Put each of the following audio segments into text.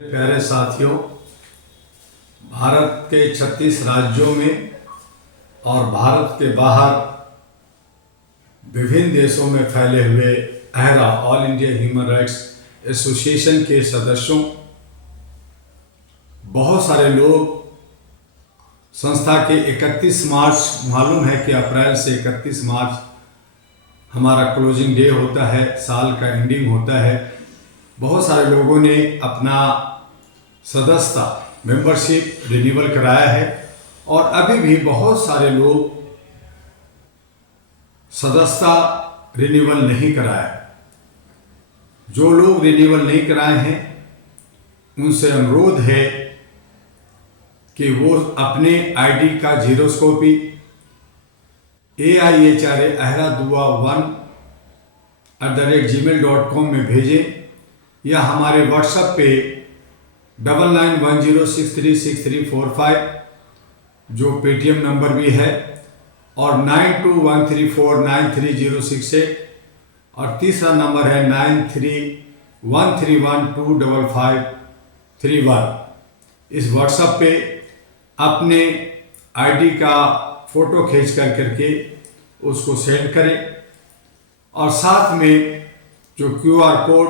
प्यारे साथियों, भारत के 36 राज्यों में और भारत के बाहर विभिन्न देशों में फैले हुए AHRA all India human rights association के सदस्यों, बहुत सारे लोग संस्था के 31 मार्च, मालूम है कि अप्रैल से 31 मार्च हमारा क्लोजिंग डे होता है, साल का एंडिंग होता है। बहुत सारे लोगों ने अपना सदस्यता मेंबरशिप रिन्यूअल कराया है और अभी भी बहुत सारे लोग सदस्यता रिन्यूअल नहीं कराया। जो लोग रिन्यूअल नहीं कराए हैं उनसे अनुरोध है कि वो अपने आईडी का जीरोस कॉपी AIHRA1@gmail.com में भेजें या हमारे व्हाट्सएप पे 9910636345 जो पेटीएम नंबर भी है और 9213493068 और तीसरा नंबर है 9313125531। इस व्हाट्सएप पे अपने आईडी का फ़ोटो खींच करके उसको सेंड करें और साथ में जो QR कोड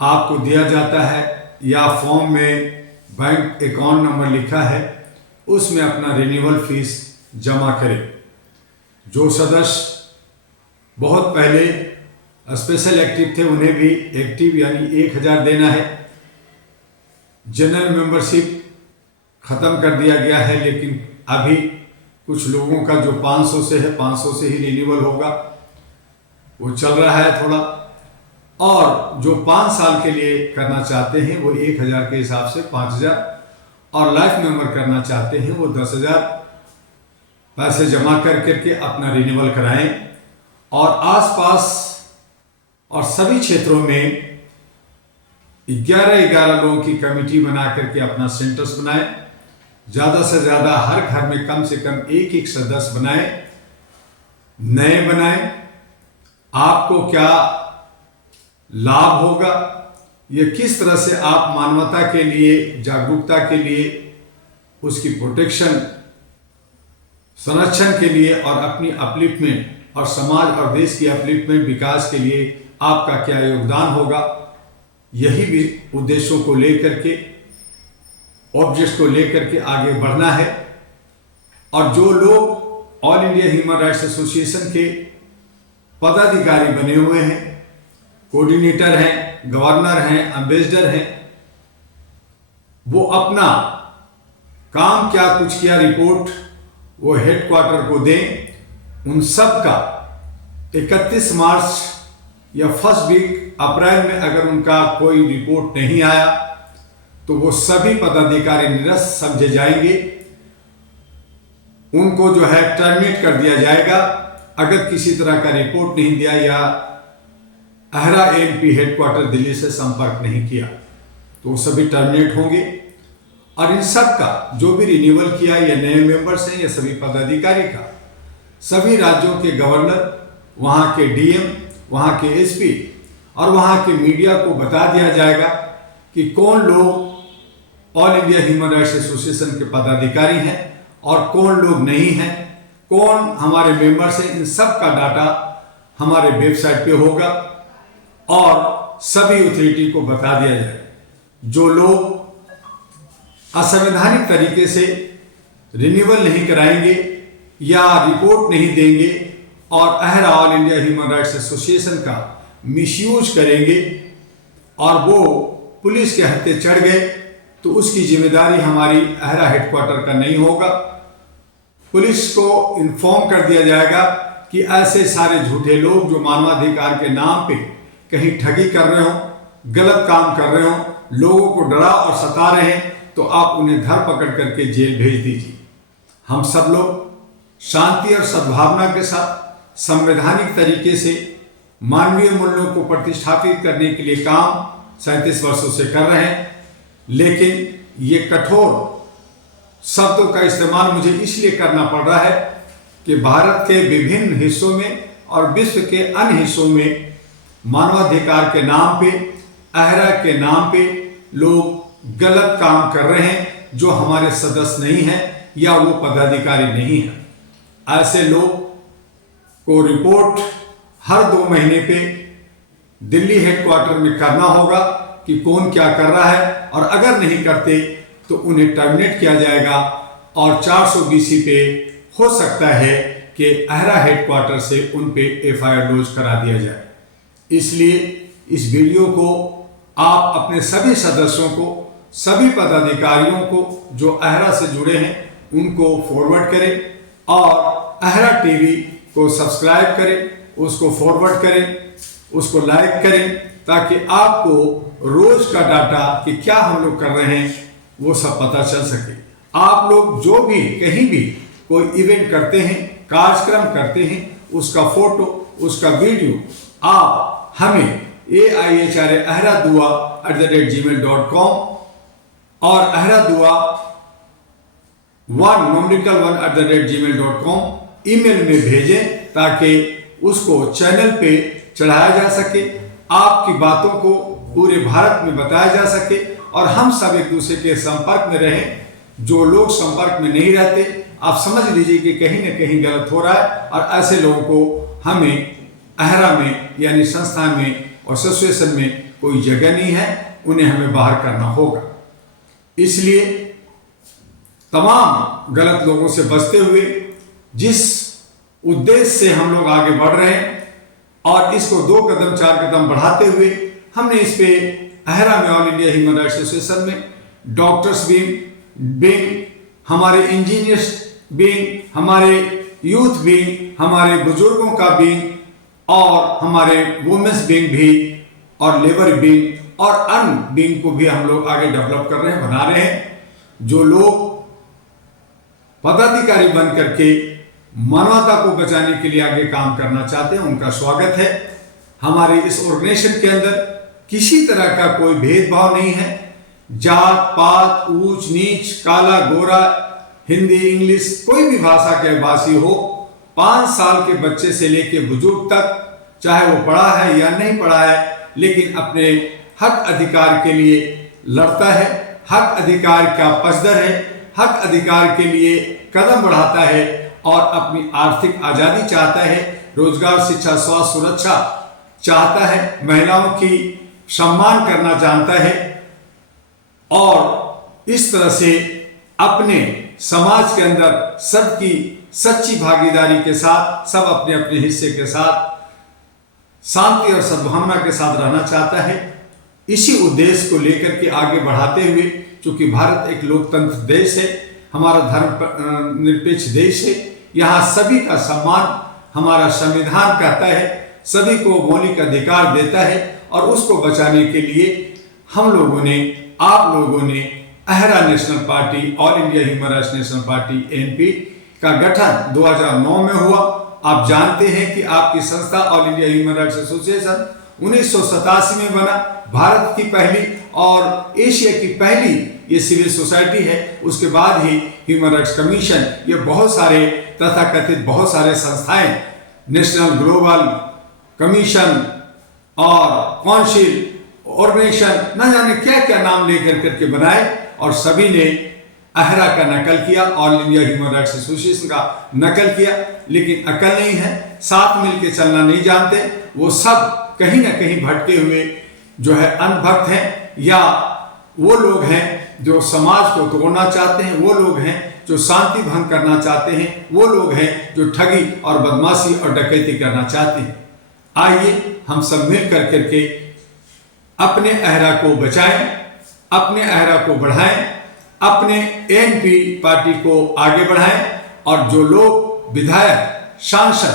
आपको दिया जाता है या फॉर्म में बैंक अकाउंट नंबर लिखा है उसमें अपना रिन्यूअल फीस जमा करें। जो सदस्य बहुत पहले स्पेशल एक्टिव थे उन्हें भी एक्टिव यानी 1000 देना है। जनरल मेंबरशिप ख़त्म कर दिया गया है, लेकिन अभी कुछ लोगों का जो 500 से है 500 से ही रिन्यूअल होगा, वो चल रहा है थोड़ा। और जो 5 साल के लिए करना चाहते हैं वो 1000 के हिसाब से 5000 और लाइफ मेंबर करना चाहते हैं वो 10,000 पैसे जमा करके अपना रिन्यूअल कराएं। और आसपास और सभी क्षेत्रों में 11 लोगों की कमेटी बना करके अपना सेंटर्स बनाएं। ज़्यादा से ज़्यादा हर घर में कम से कम एक सदस्य बनाएं, नए बनाएं। आपको क्या लाभ होगा, ये किस तरह से आप मानवता के लिए, जागरूकता के लिए, उसकी प्रोटेक्शन, संरक्षण के लिए और अपनी अपलिफ्टमेंट और समाज और देश की अपलिफ्टमेंट, विकास के लिए आपका क्या योगदान होगा, यही भी उद्देश्यों को लेकर के, ऑब्जेक्ट्स को लेकर के आगे बढ़ना है। और जो लोग all India human rights association के पदाधिकारी बने हुए हैं, कोऑर्डिनेटर हैं, गवर्नर हैं, एम्बेसडर हैं, वो अपना काम क्या कुछ किया रिपोर्ट वो हेडक्वार्टर को दें। उन सब का 31 मार्च या फर्स्ट वीक अप्रैल में अगर उनका कोई रिपोर्ट नहीं आया तो वो सभी पदाधिकारी निरस्त समझे जाएंगे, उनको जो है टर्मिनेट कर दिया जाएगा। अगर किसी तरह का रिपोर्ट नहीं दिया या अहरा ANP हेडक्वार्टर दिल्ली से संपर्क नहीं किया तो वो सभी टर्मिनेट होंगे। और इन सब का जो भी रिन्यूअल किया या नए मेंबर्स हैं या सभी पदाधिकारी का सभी राज्यों के गवर्नर, वहाँ के DM, वहाँ के SP और वहाँ के मीडिया को बता दिया जाएगा कि कौन लोग all India human rights association के पदाधिकारी हैं और कौन लोग नहीं हैं, कौन हमारे मेंबर्स हैं। इन सब का डाटा हमारे वेबसाइट पे होगा और सभी अथॉरिटी को बता दिया जाए। जो लोग असंवैधानिक तरीके से रिन्यूअल नहीं कराएंगे या रिपोर्ट नहीं देंगे और AHRA all India human rights association का मिसयूज करेंगे और वो पुलिस के हत्थे चढ़ गए तो उसकी जिम्मेदारी हमारी अहरा हेडक्वार्टर का नहीं होगा। पुलिस को इन्फॉर्म कर दिया जाएगा कि ऐसे सारे झूठे लोग जो मानवाधिकार के नाम पे कहीं ठगी कर रहे हो, गलत काम कर रहे हो, लोगों को डरा और सता रहे हैं, तो आप उन्हें धर पकड़ करके जेल भेज दीजिए। हम सब लोग शांति और सद्भावना के साथ संवैधानिक तरीके से मानवीय मूल्यों को प्रतिष्ठापित करने के लिए काम 37 वर्षों से कर रहे हैं। लेकिन ये कठोर शब्दों का इस्तेमाल मुझे इसलिए करना पड़ रहा है कि भारत के विभिन्न हिस्सों में और विश्व के अन्य हिस्सों में मानवाधिकार के नाम पे, अहरा के नाम पे लोग गलत काम कर रहे हैं जो हमारे सदस्य नहीं हैं या वो पदाधिकारी नहीं हैं। ऐसे लोग को रिपोर्ट हर 2 महीने पे दिल्ली हेडक्वार्टर में करना होगा कि कौन क्या कर रहा है, और अगर नहीं करते तो उन्हें टर्मिनेट किया जाएगा और 400 BC पे हो सकता है कि अहरा हेडक्वार्टर से उन पे FIR लॉन्च करा दिया जाए। इसलिए इस वीडियो को आप अपने सभी सदस्यों को, सभी पदाधिकारियों को जो अहरा से जुड़े हैं उनको फॉरवर्ड करें और अहरा टीवी को सब्सक्राइब करें, उसको फॉरवर्ड करें, उसको लाइक करें, ताकि आपको रोज का डाटा कि क्या हम लोग कर रहे हैं वो सब पता चल सके। आप लोग जो भी कहीं भी कोई इवेंट करते हैं, कार्यक्रम करते हैं, उसका फोटो, उसका वीडियो आप हमें AIHRA@gmail.com और ahradua1@gmail.com ईमेल में भेजें ताकि उसको चैनल पे चढ़ाया जा सके, आपकी बातों को पूरे भारत में बताया जा सके और हम सब एक दूसरे के संपर्क में रहें। जो लोग संपर्क में नहीं रहते, आप समझ लीजिए कि कहीं ना कहीं गलत हो रहा है, और ऐसे लोगों को हमें अहरा में यानी संस्था में और एसोसिएशन में कोई जगह नहीं है, उन्हें हमें बाहर करना होगा। इसलिए तमाम गलत लोगों से बचते हुए जिस उद्देश्य से हम लोग आगे बढ़ रहे हैं और इसको 2 कदम 4 कदम बढ़ाते हुए हमने इस पे अहरा में all India human rights association में डॉक्टर्स विंग, हमारे इंजीनियर्स विंग, हमारे यूथ विंग, हमारे बुजुर्गों का विंग और हमारे वुमेन्स विंग भी और लेबर विंग और अन्य विंग को भी हम लोग आगे डेवलप कर रहे हैं, बना रहे हैं। जो लोग पदाधिकारी बन करके मानवता को बचाने के लिए आगे काम करना चाहते हैं उनका स्वागत है। हमारे इस ऑर्गेनाइजेशन के अंदर किसी तरह का कोई भेदभाव नहीं है। जात पात, ऊंच नीच, काला गोरा, हिंदी इंग्लिश, कोई भी भाषा के भाषी हो, 5 साल के बच्चे से लेके बुजुर्ग तक, चाहे वो पढ़ा है या नहीं पढ़ा है, लेकिन अपने हक अधिकार के लिए लड़ता है, हक अधिकार का पसदर है, हक अधिकार के लिए कदम बढ़ाता है और अपनी आर्थिक आजादी चाहता है, रोजगार, शिक्षा, स्वास्थ्य, सुरक्षा चाहता है, महिलाओं की सम्मान करना जानता है और इस तरह से अपने समाज के अंदर सबकी सच्ची भागीदारी के साथ, सब अपने अपने हिस्से के साथ शांति और सद्भावना के साथ रहना चाहता है। इसी उद्देश्य को लेकर के आगे बढ़ाते हुए, चूंकि भारत एक लोकतंत्र देश है, हमारा धर्म निरपेक्ष देश है, यहाँ सभी का सम्मान हमारा संविधान कहता है, सभी को मौलिक अधिकार देता है और उसको बचाने के लिए हम लोगों ने, आप लोगों ने AHRA national party, all India human rights national party ANP का गठन 2009 में हुआ। आप जानते हैं कि आपकी संस्था all India human rights association 1987 में बना, भारत की पहली और एशिया की पहली ये सिविल सोसाइटी है। उसके बाद ही ह्यूमन राइट्स कमीशन, ये बहुत सारे तथाकथित बहुत सारे संस्थाएं, नेशनल ग्लोबल कमीशन और काउंसिल, ऑर्गेनाइजेशन, न जाने क्या क्या नाम लेकर करके बनाए और सभी ने अहरा का नकल किया, all India human rights association का नकल किया, लेकिन अकल नहीं है, साथ मिलकर चलना नहीं जानते। वो सब कहीं ना कहीं भटके हुए जो है अंधभक्त हैं, या वो लोग हैं जो समाज को तोड़ना चाहते हैं, वो लोग हैं जो शांति भंग करना चाहते हैं, वो लोग हैं जो ठगी और बदमाशी और डकैती करना चाहते हैं। आइए हम सब मिल करके अपने अहरा को बचाएं, अपने अहरा को बढ़ाएं, अपने ANP पार्टी को आगे बढ़ाएं और जो लोग विधायक, सांसद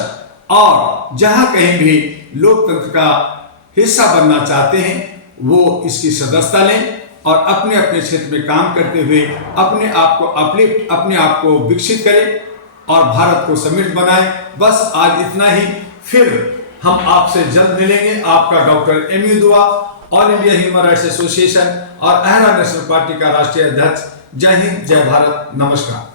और जहां कहीं भी लोकतंत्र का हिस्सा बनना चाहते हैं वो इसकी सदस्यता लें और अपने अपने क्षेत्र में काम करते हुए अपने आप को अपलिफ्ट, अपने आप को विकसित करें और भारत को समृद्ध बनाएं। बस आज इतना ही, फिर हम आपसे जल्द मिलेंगे। आपका डॉक्टर MU दुआ, all India human rights association और अहरा नेशनल पार्टी का राष्ट्रीय अध्यक्ष। जय हिंद, जय भारत, नमस्कार।